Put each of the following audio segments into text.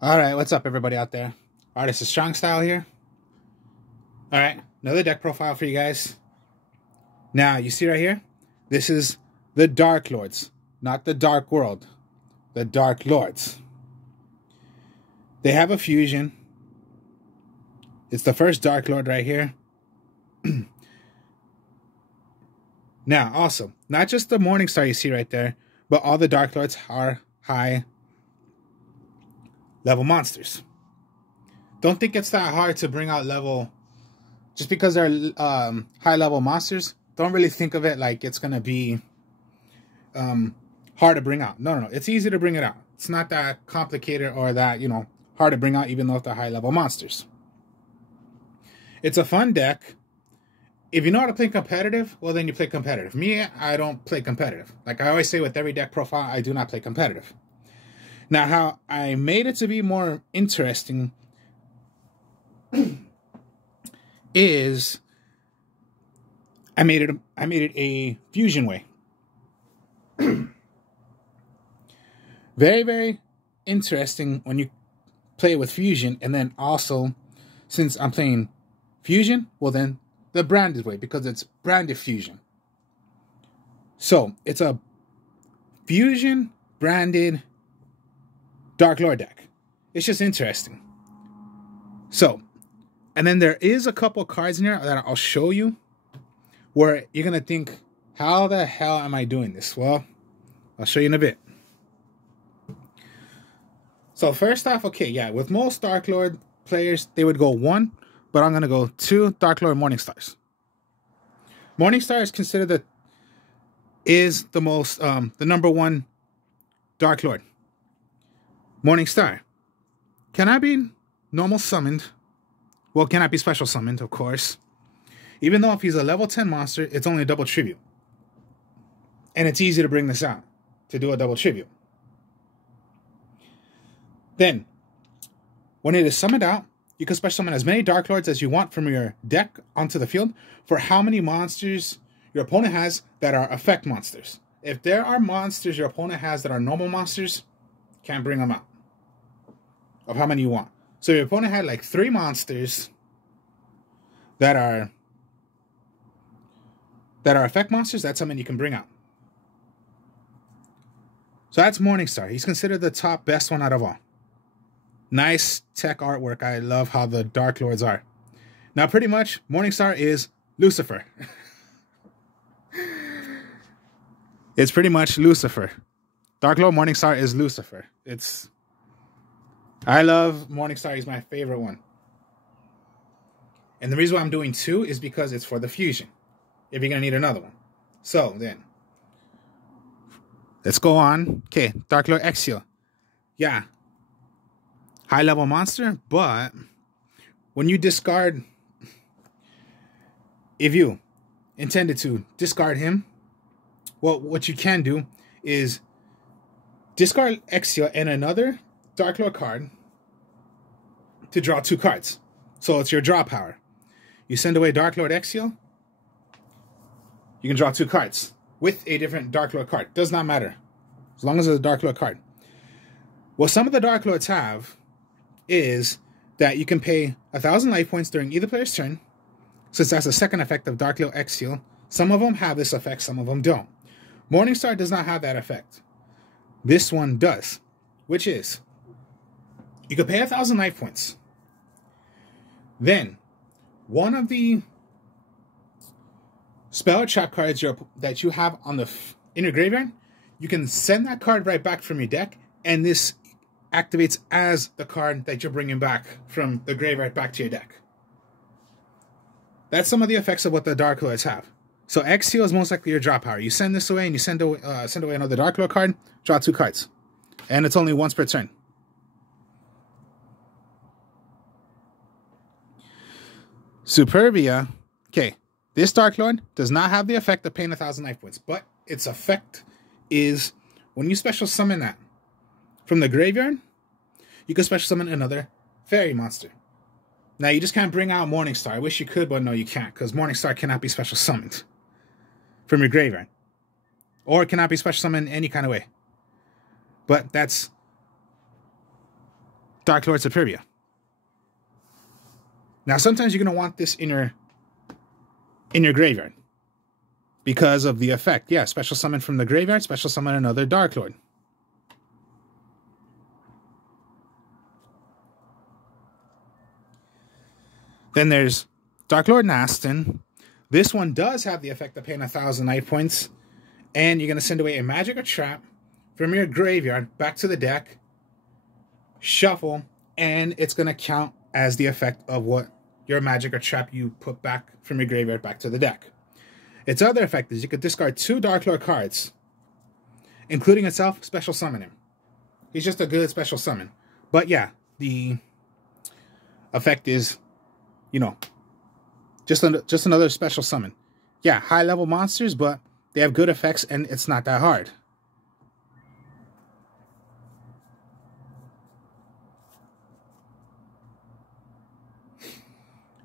Alright, what's up everybody out there? Artist is Strong Style here. Alright, another deck profile for you guys. Now, you see right here? This is the Dark Lords, not the Dark World. The Dark Lords. They have a fusion. It's the first Dark Lord right here. Now, also, not just the Morningstar you see right there, but all the Dark Lords are high level monsters. Don't think it's that hard to bring out level, just because they're high level monsters. Don't really think of it like it's gonna be hard to bring out. No, it's easy to bring it out. It's not that complicated or that, hard to bring out, even though if they're high level monsters. It's a fun deck. If you know how to play competitive, well then you play competitive. Me, I don't play competitive. Like I always say with every deck profile, I do not play competitive. Now, how I made it to be more interesting is I made it a fusion way. Very, very interesting when you play with fusion, and then also, since I'm playing fusion, well then the branded way, because it's branded fusion. So it's a fusion branded Dark Lord deck. It's just interesting. So, and then there is a couple cards in here that I'll show you where you're going to think, how the hell am I doing this? Well, I'll show you in a bit. So first off, okay, yeah, with most Dark Lord players, they would go 1, but I'm going to go 2 Dark Lord Morningstars. Morningstar is considered the most, the number 1 Dark Lord. Morningstar cannot be normal summoned. Well, cannot be special summoned, of course. Even though if he's a level 10 monster, it's only a double tribute. And it's easy to bring this out, to do a double tribute. Then, when it is summoned out, you can special summon as many Dark Lords as you want from your deck onto the field for how many monsters your opponent has that are effect monsters. If there are monsters your opponent has that are normal monsters, can't bring them out. Of how many you want. So your opponent had like 3 monsters that are effect monsters. That's how many you can bring out. So that's Morningstar. He's considered the top best one out of all. Nice tech artwork. I love how the Dark Lords are. Now pretty much Morningstar is Lucifer. It's pretty much Lucifer. Dark Lord Morningstar is Lucifer. I love Morningstar. He's my favorite one. And the reason why I'm doing 2 is because it's for the fusion. If you're going to need another one. So, then. Let's go on. Okay, Dark Lord Exio. Yeah. High level monster, but when you discard, if you intended to discard him, well, what you can do is discard Exio and another Dark Lord card to draw 2 cards. So it's your draw power. You send away Dark Lord Exio, you can draw 2 cards with a different Dark Lord card. Does not matter. As long as it's a Dark Lord card. What some of the Dark Lords have is that you can pay 1,000 life points during either player's turn, since that's the second effect of Dark Lord Exio. Some of them have this effect, some of them don't. Morningstar does not have that effect. This one does, which is you can pay 1,000 life points. Then, one of the spell or trap cards that you have on in your graveyard, you can send that card right back from your deck, and this activates as the card that you're bringing back from the graveyard back to your deck. That's some of the effects of what the Dark Lords have. So Exio is most likely your draw power. You send this away, and you send away another Dark Lord card, draw 2 cards. And it's only once per turn. Superbia. Okay, this Dark Lord does not have the effect of paying 1,000 life points, but its effect is when you special summon that from the graveyard, you can special summon another fairy monster. Now, you just can't bring out Morningstar. I wish you could, but no, you can't, because Morningstar cannot be special summoned from your graveyard. Or it cannot be special summoned any kind of way. But that's Darklord Superbia. Now, sometimes you're going to want this in your graveyard because of the effect. Yeah, special summon from the graveyard, special summon another Darklord. Then there's Darklord Nastin. This one does have the effect of paying 1,000 life points, and you're going to send away a magic or trap from your graveyard back to the deck, shuffle, and it's going to count as the effect of what your magic or trap you put back from your graveyard back to the deck. Its other effect is you could discard 2 Darklord cards, including itself, special summon him. He's just a good special summon. But yeah, the effect is, you know, just another special summon. Yeah, high level monsters, but they have good effects and it's not that hard.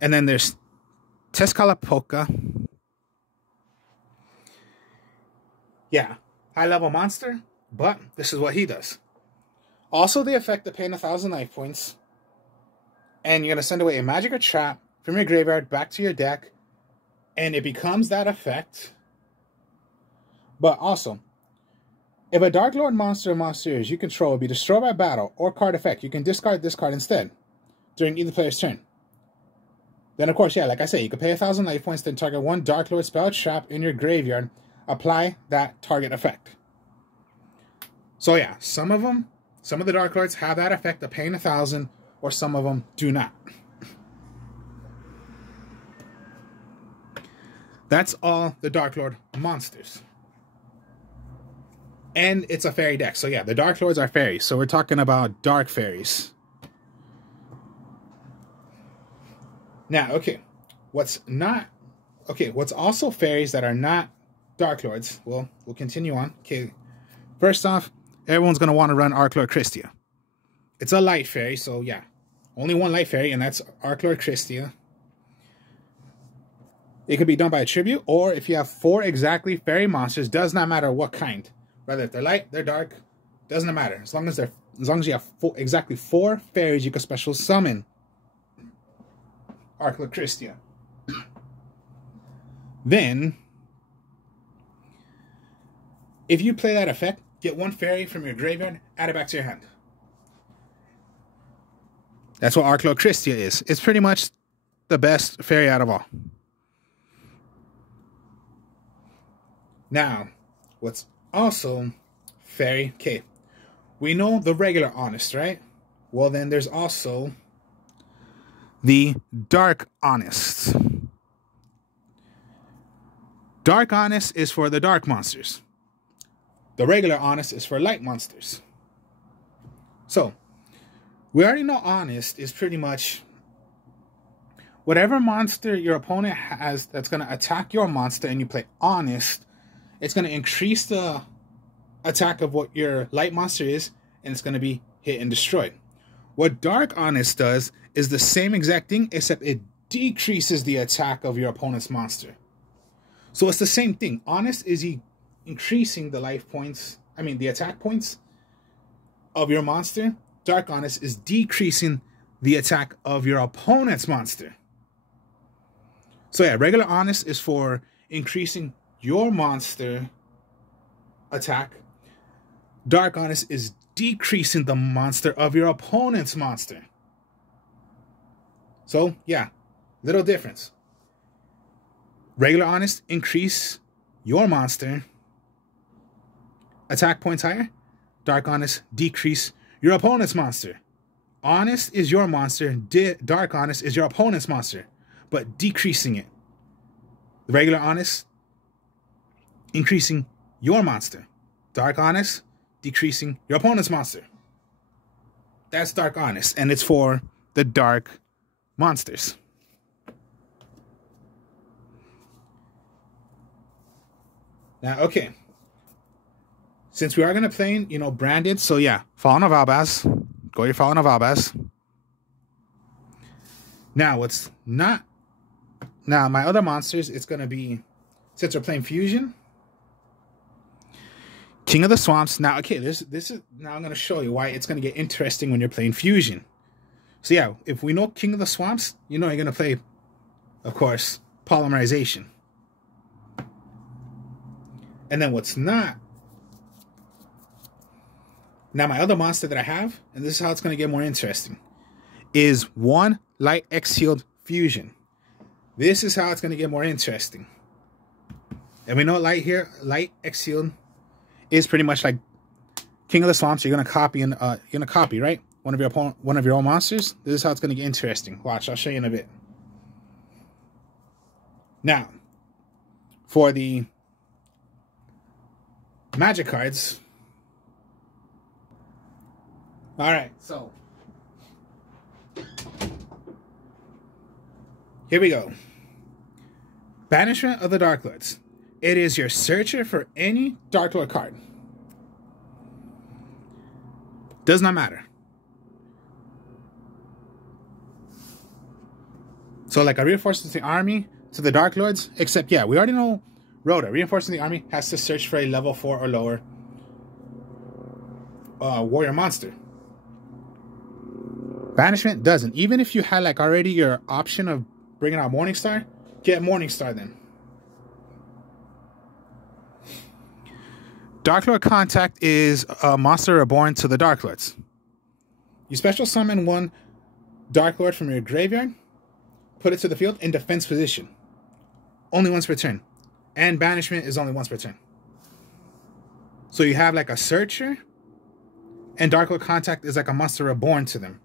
And then there's Tezcatlipoca. Yeah, high level monster, but this is what he does. Also the effect of paying 1,000 life points. And you're going to send away a magic or trap from your graveyard back to your deck. And it becomes that effect. But also, if a Darklord monster or monsters you control will be destroyed by battle or card effect, you can discard this card instead during either player's turn. Then, of course, yeah, like I said, you can pay 1,000 life points, then target 1 Darklord spell trap in your graveyard. Apply that target effect. So, yeah, some of the Darklords have that effect of paying 1,000, or some of them do not. That's all the Darklord monsters. And it's a fairy deck. So, yeah, the Darklords are fairies. So, we're talking about dark fairies. Now, okay, what's also fairies that are not Darklords? Well, we'll continue on. Okay, first off, everyone's going to want to run Arklord Christia. It's a light fairy, so yeah, only one light fairy, and that's Arklord Christia. It could be done by a tribute, or if you have 4 exactly fairy monsters, does not matter what kind. Whether they're light, they're dark, doesn't matter. As long as you have exactly 4 fairies, you can special summon Arklord Christia. Then, if you play that effect, get 1 fairy from your graveyard, add it back to your hand. That's what Arklord Christia is. It's pretty much the best fairy out of all. Now, what's also fairy? Okay, we know the regular Honest, right? Well, then there's also the Dark Honest. Dark Honest is for the dark monsters. The regular Honest is for light monsters. So, we already know Honest is pretty much whatever monster your opponent has that's going to attack your monster and you play Honest, it's going to increase the attack of what your light monster is, and it's going to be hit and destroyed. What Dark Honest does is the same exact thing, except it decreases the attack of your opponent's monster. So it's the same thing. Honest is increasing the life points, the attack points of your monster. Dark Honest is decreasing the attack of your opponent's monster. So yeah, regular Honest is for increasing your monster attack. Dark Honest is decreasing the monster of your opponent's monster. So, yeah, little difference. Regular Honest, increase your monster attack points higher. Dark Honest, decrease your opponent's monster. Honest is your monster. Dark Honest is your opponent's monster, but decreasing it. The regular Honest, increasing your monster. Dark Honest, decreasing your opponent's monster. That's Dark Honest, and it's for the dark monsters. Now, okay. Since we are going to play, branded, so yeah, Fallen of Albaz. Go your Fallen of Albaz. Now, my other monsters, it's going to be, since we're playing Fusion, King of the Swamps. Now, okay, this is now I'm going to show you why it's going to get interesting when you're playing Fusion. So yeah, if we know King of the Swamps, you know you're going to play, of course, Polymerization. And then what's not... Now my other monster that I have, and this is how it's going to get more interesting, is 1 Light X-Sealed Fusion. This is how it's going to get more interesting. And we know Light X-Sealed is pretty much like King of the Swamps. You're gonna copy, right? One of your own monsters. This is how it's gonna get interesting. Watch, I'll show you in a bit. Now, for the magic cards. All right, so here we go. Banishment of the Darklords. It is your searcher for any Darklord card. Does not matter. So like a reinforcement to the army to the Darklords, except yeah, we already know Rhoda. Reinforcing the army has to search for a level 4 or lower warrior monster. Banishment doesn't. Even if you had like already your option of bringing out Morningstar, get Morningstar then. Darklord Contact is a monster reborn to the Darklords. You special summon 1 Darklord from your graveyard, put it to the field in defense position. Only once per turn. And banishment is only once per turn. So you have like a searcher, and Darklord Contact is like a monster reborn to them.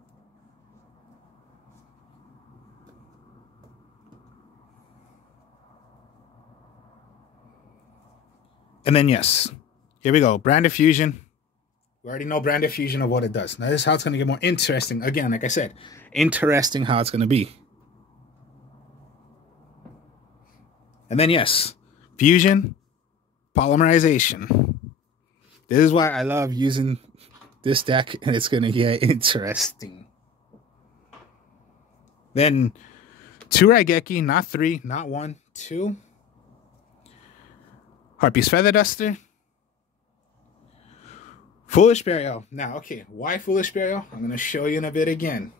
And then yes, here we go. Brand of Fusion. We already know Brand of Fusion of what it does. Now this is how it's going to get more interesting. Again, like I said, interesting how it's going to be. And then yes, Fusion, Polymerization. This is why I love using this deck, and it's going to get interesting. Then 2 Raigeki, not 3, not 1, 2. Harpy's Feather Duster. Foolish Burial. Now, okay, why Foolish Burial? I'm going to show you in a bit again.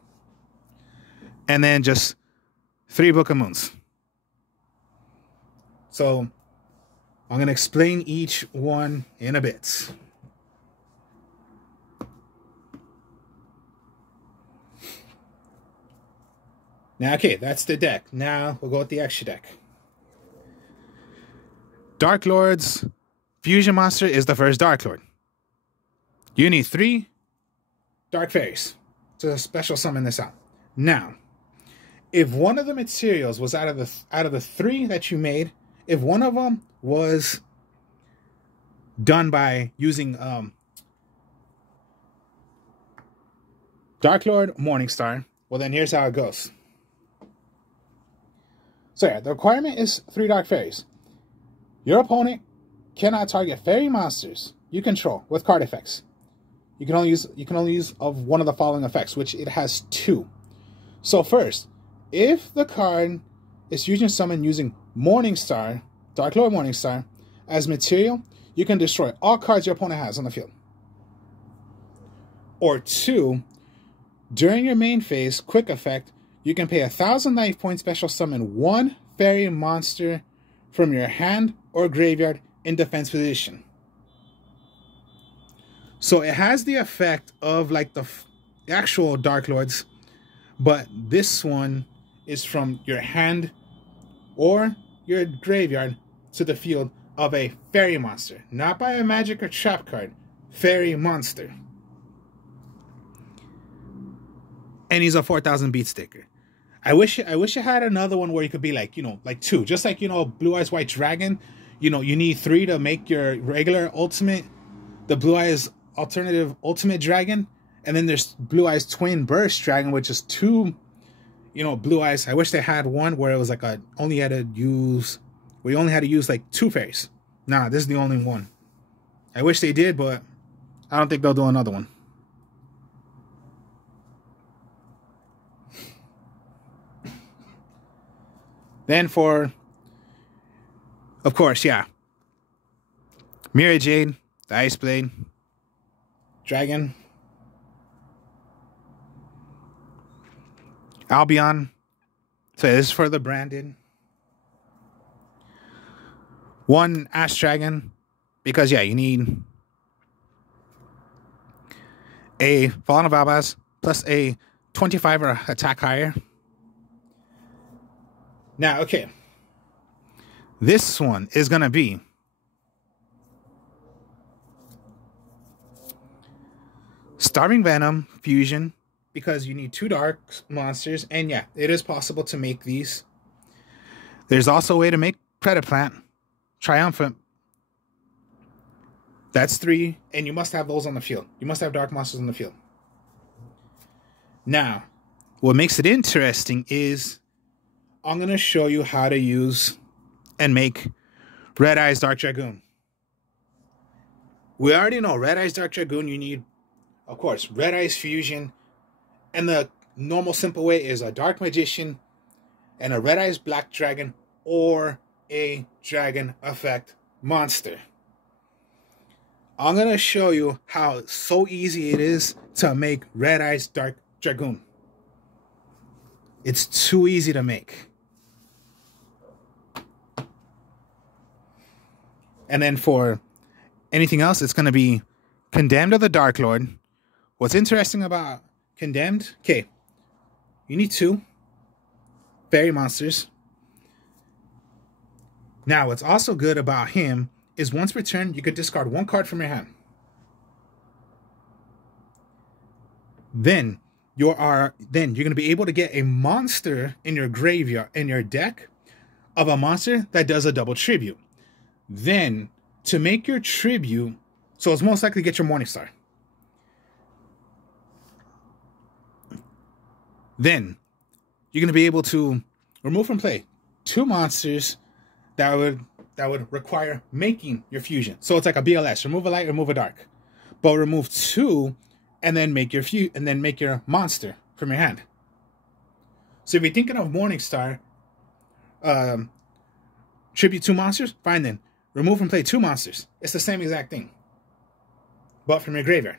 And then just 3 Book of Moons. So, I'm going to explain each one in a bit. Now, okay, that's the deck. Now, we'll go with the extra deck. Darklord's Fusion Monster is the first Darklord. You need 3 Dark Fairies to special summon this out. Now, if one of the materials was out of the 3 that you made, if one of them was done by using Darklord Morningstar, well then here's how it goes. So yeah, the requirement is 3 Dark Fairies. Your opponent cannot target fairy monsters you control with card effects. You can only use of one of the following effects, which it has 2. So first, if the card is fusion summoned using Morningstar, Darklord Morningstar, as material, you can destroy all cards your opponent has on the field. Or 2, during your main phase, quick effect, you can pay 1,000 life points special summon 1 fairy monster from your hand or graveyard in defense position. So it has the effect of like the actual Darklords, but this one is from your hand or your graveyard to the field of a fairy monster. Not by a magic or trap card. Fairy monster. And he's a 4,000 beat sticker. I wish I had another one where you could be like, you know, like 2. Just like, you know, Blue Eyes White Dragon. You know, you need 3 to make your regular ultimate. The Blue Eyes alternative ultimate dragon. And then there's Blue Eyes Twin Burst Dragon, which is 2, you know, Blue Eyes. I wish they had one where it was like we only had to use like 2 fairies. Nah, this is the only one. I wish they did, but I don't think they'll do another one. Then for, of course, yeah, Mirror Jade, the Ice Blade, Dragon, Albion. So this is for the branded. 1 Ash Dragon. Because, yeah, you need a Fallen of Albaz plus a 25 or attack higher. Now, okay. This one is going to be Starving Venom Fusion, because you need 2 dark monsters. And yeah, it is possible to make these. There's also a way to make Predaplant Triumphant. That's 3, and you must have those on the field. You must have dark monsters on the field. Now, what makes it interesting is I'm going to show you how to use and make Red Eyes Dark Dragoon. We already know Red Eyes Dark Dragoon, you need, of course, Red Eyes Fusion. And the normal simple way is a Dark Magician and a Red Eyes Black Dragon or a Dragon Effect monster. I'm going to show you how so easy it is to make Red Eyes Dark Dragoon. It's too easy to make. And then for anything else, it's going to be Condemned of the Darklord. What's interesting about Condemned, okay, you need 2 fairy monsters. Now, what's also good about him is once per turn, you could discard 1 card from your hand. Then you're going to be able to get a monster in your graveyard, in your deck, of a monster that does a double tribute. Then, to make your tribute, so it's most likely to get your Morningstar. Then, you're going to be able to remove from play 2 monsters that would require making your fusion. So it's like a BLS: remove a light, remove a dark, but remove 2, and then make your monster from your hand. So if you're thinking of Morningstar, tribute 2 monsters, fine then. Remove from play 2 monsters. It's the same exact thing, but from your graveyard.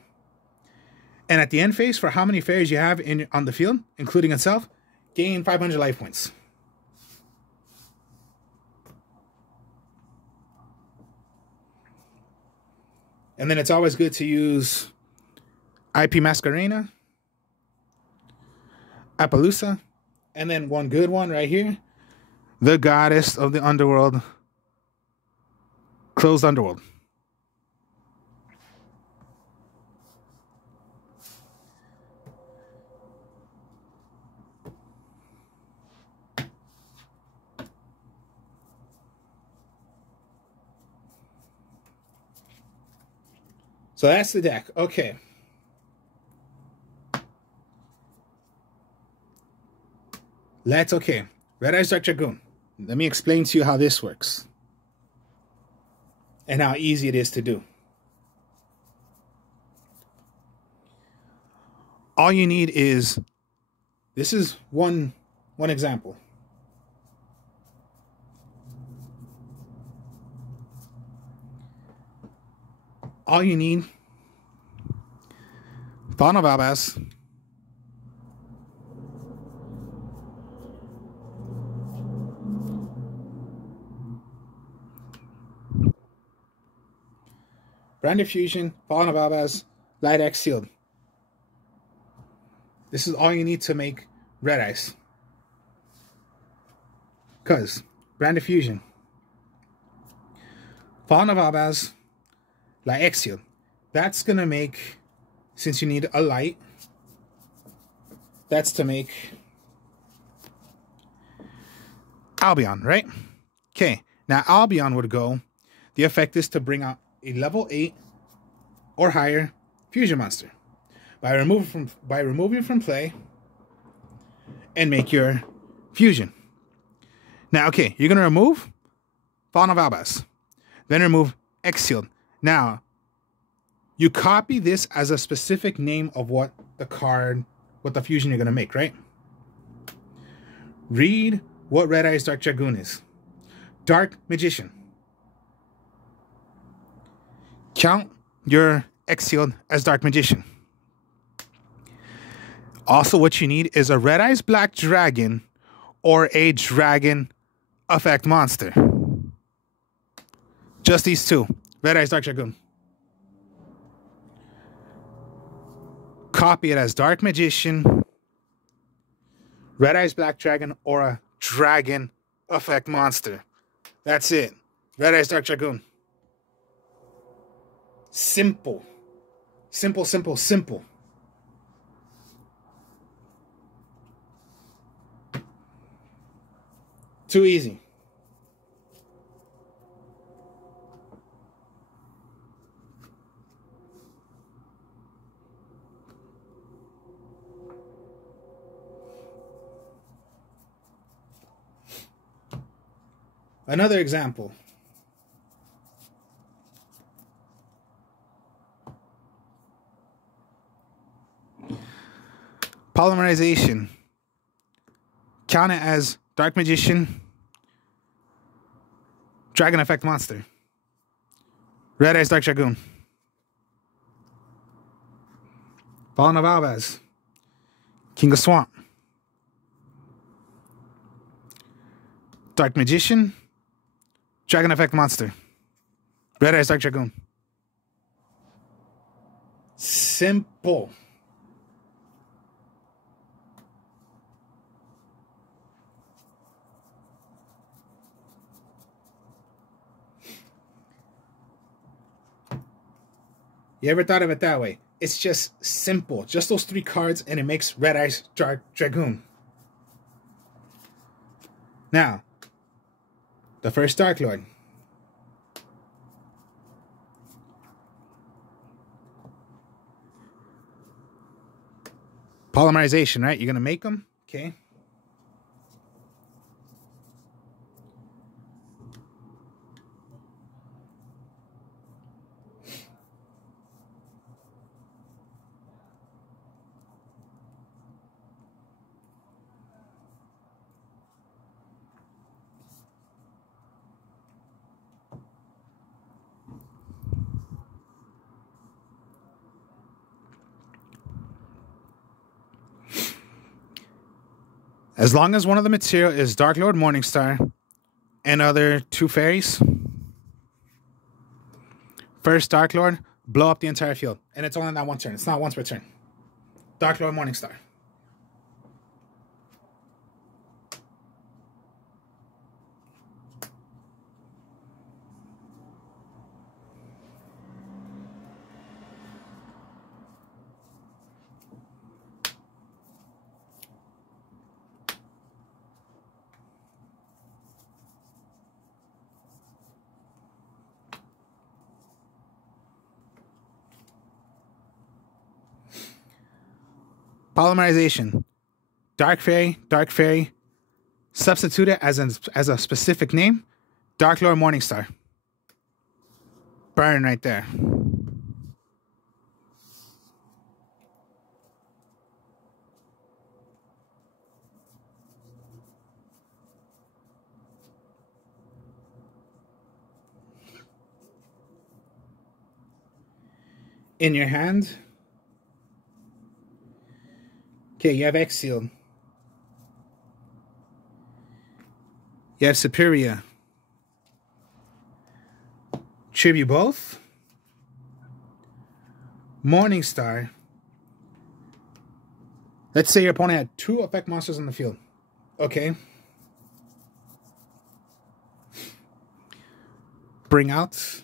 And at the end phase, for how many fairies you have on the field, including itself, gain 500 life points. And then it's always good to use IP Masquerena, Appaloosa, and then one good one right here, the Goddess of the Underworld, Closed Underworld. So that's the deck. Okay. Okay. Red Eyes Dark Dragoon. Let me explain to you how this works. And how easy it is to do. All you need is, this is one example. All you need, Fallen of Albaz, Brand Fusion, Fallen of Albaz, Light X Sealed. This is all you need to make Red Eyes. Because Brand Fusion, Fallen of Albaz, Light X Sealed. That's going to make, since you need a light, that's to make Albion, right? Okay, now Albion would go, the effect is to bring out a level 8 or higher fusion monster by removing from play and make your fusion. Now, okay, you're going to remove Fallen of Albaz, then remove X Sealed. Now, you copy this as a specific name of what the fusion you're going to make, right? Read what Red Eyes Dark Dragoon is. Dark Magician. Count your X Sealed as Dark Magician. Also, what you need is a Red Eyes Black Dragon or a Dragon effect monster. Just these two. Red Eyes Dark Dragoon. Copy it as Dark Magician, Red Eyes Black Dragon, or a Dragon effect monster. That's it. Red Eyes Dark Dragoon. Simple. Simple, simple, simple. Too easy. Another example. Polymerization. Count it as Dark Magician, Dragon Effect Monster, Red Eyes Dark Dragoon, Fallen of Albaz, King of Swamp, Dark Magician, Dragon Effect Monster, Red Eyes Dark Dragoon. Simple. You ever thought of it that way? It's just simple. Just those three cards and it makes Red Eyes Dark Dragoon. Now, the first darklord. Polymerization, right? You're going to make them. Okay. As long as one of the material is Darklord Morningstar and other two fairies, first Darklord, blow up the entire field. And it's only on that one turn. It's not once per turn. Darklord Morningstar. Polymerization. Dark Fairy. Substitute it as a specific name. Darklord Morningstar. Burn right there. In your hand. Okay, you have Exiled. You have Superior. Tribute both. Morningstar. Let's say your opponent had two effect monsters on the field. Okay. Bring out.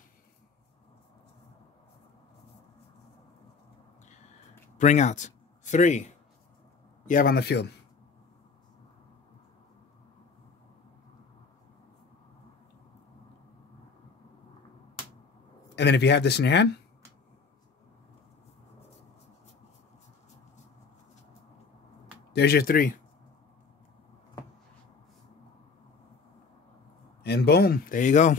Bring out. 3. You have on the field. And then if you have this in your hand, there's your 3. And boom, there you go.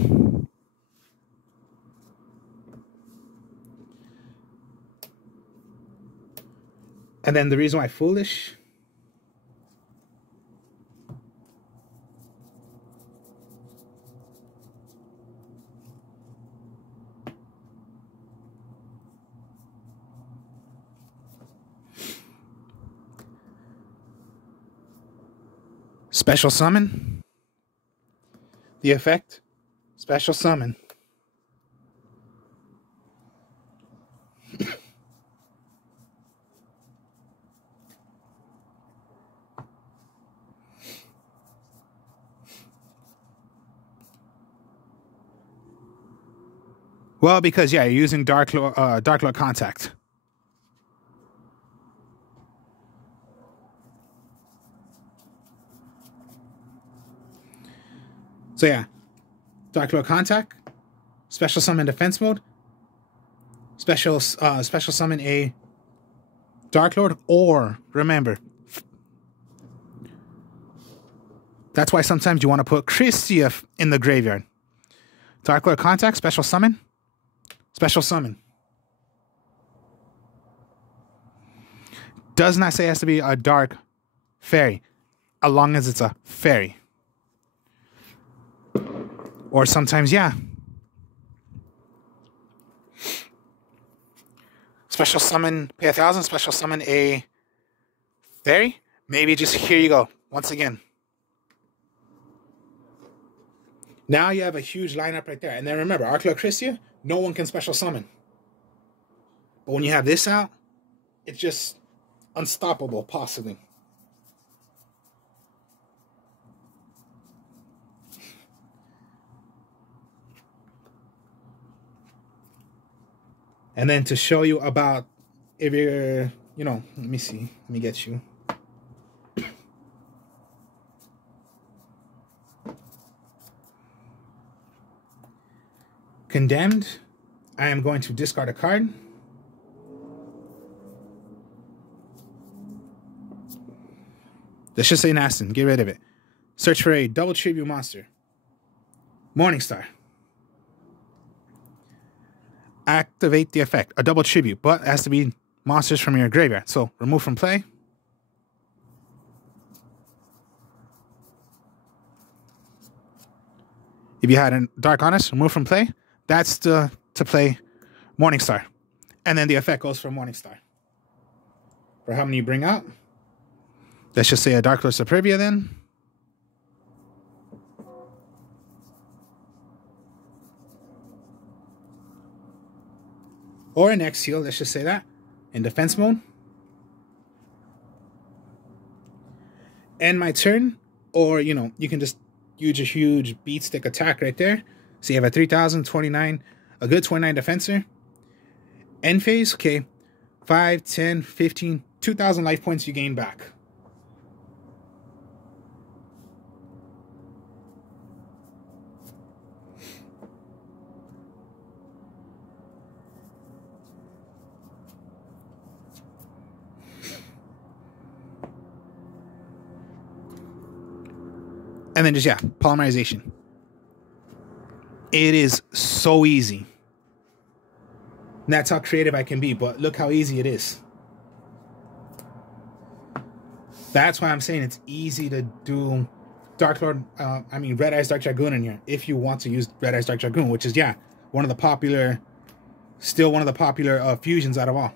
And then the reason why foolish. Special summon. The effect, special summon. Well, because yeah, you're using darklord contact. So yeah, darklord contact, special summon defense mode, special summon a darklord, or remember, that's why sometimes you want to put Christia in the graveyard. Darklord contact, special summon, special summon. Does not say it has to be a dark fairy, as long as it's a fairy. Or sometimes, yeah. Special summon, pay 1,000, special summon a fairy. Maybe just here you go, once again. Now you have a huge lineup right there. And then remember, Darklord Christia, no one can special summon. But when you have this out, it's just unstoppable, possibly. And then to show you about, if you're, you know, let me see. Let me get you. Condemned. I am going to discard a card. Let's just say Nastin. Get rid of it. Search for a double tribute monster. Morningstar. Activate the effect. A double tribute, but it has to be monsters from your graveyard. So remove from play. If you had a Dark Honest, remove from play. That's to play Morningstar. And then the effect goes for Morningstar. For how many you bring out. Let's just say a Darklord Superbia then. Or an Exile, let's just say that. In defense mode. End my turn. Or, you know, you can just use a huge beat stick attack right there. So you have a 3,029, a good 29 defensor. End phase, okay. 5, 10, 15, 2,000 life points you gain back. And then just, yeah, polymerization. It is so easy. And that's how creative I can be, but look how easy it is. That's why I'm saying it's easy to do Darklord, Red Eyes Dark Dragoon in here, if you want to use Red Eyes Dark Dragoon, which is, yeah, still one of the popular fusions out of all.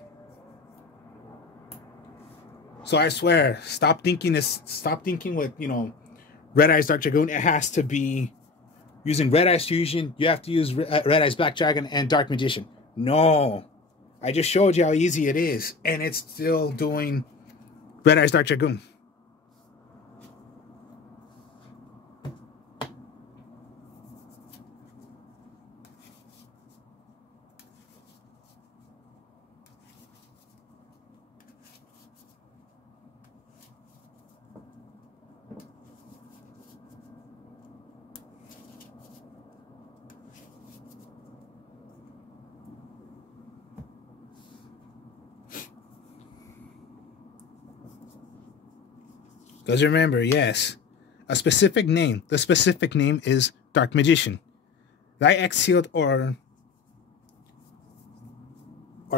So I swear, stop thinking with, you know, Red Eyes Dark Dragoon. It has to be using Red Eyes Fusion. You have to use Red Eyes Black Dragon and Dark Magician. No. I just showed you how easy it is. And it's still doing Red Eyes Dark Dragoon. Because remember, yes, a specific name. The specific name is Dark Magician. That Exiled or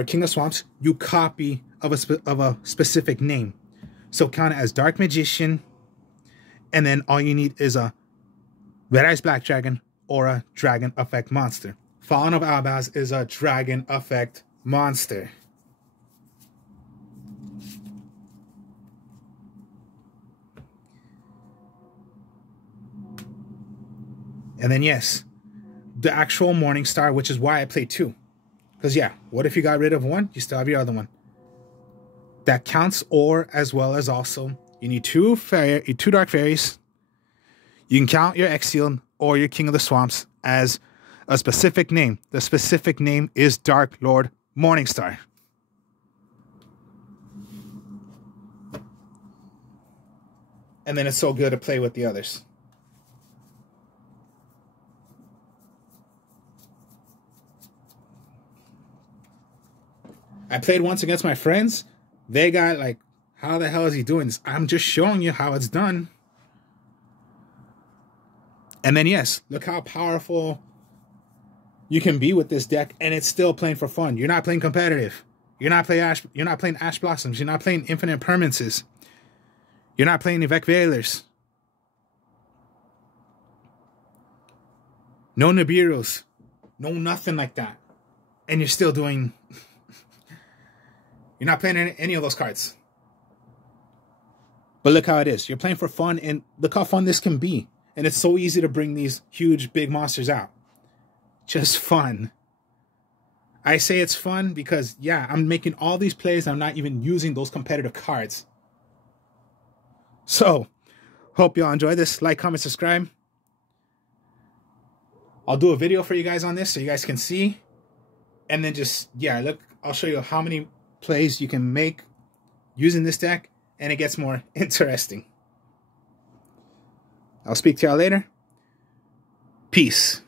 King of Swamps, you copy of a specific name. So count it as Dark Magician, and then all you need is a Red Eyes Black Dragon or a Dragon Effect monster. Fallen of Albaz is a Dragon Effect monster. And then, yes, the actual Morning Star, which is why I played 2. Because, yeah, what if you got rid of 1? You still have your other one. That counts, or as well as also, you need 2 Dark Fairies. You can count your Exiled or your King of the Swamps as a specific name. The specific name is Darklord Morningstar. And then it's so good to play with the others. I played once against my friends. They got like, how the hell is he doing this? I'm just showing you how it's done. And then, yes, look how powerful you can be with this deck, and it's still playing for fun. You're not playing competitive. You're not playing Ash Blossoms. You're not playing Infinite Permanences. You're not playing Evec Veilers. No Nibiru's. No nothing like that. And you're still doing... You're not playing any of those cards. But look how it is. You're playing for fun, and look how fun this can be. And it's so easy to bring these huge, big monsters out. Just fun. I say it's fun because, yeah, I'm making all these plays. I'm not even using those competitive cards. So, hope y'all enjoy this. Like, comment, subscribe. I'll do a video for you guys on this so you guys can see. And then just, yeah, look, I'll show you how many plays you can make using this deck. And it gets more interesting. I'll speak to y'all later. Peace.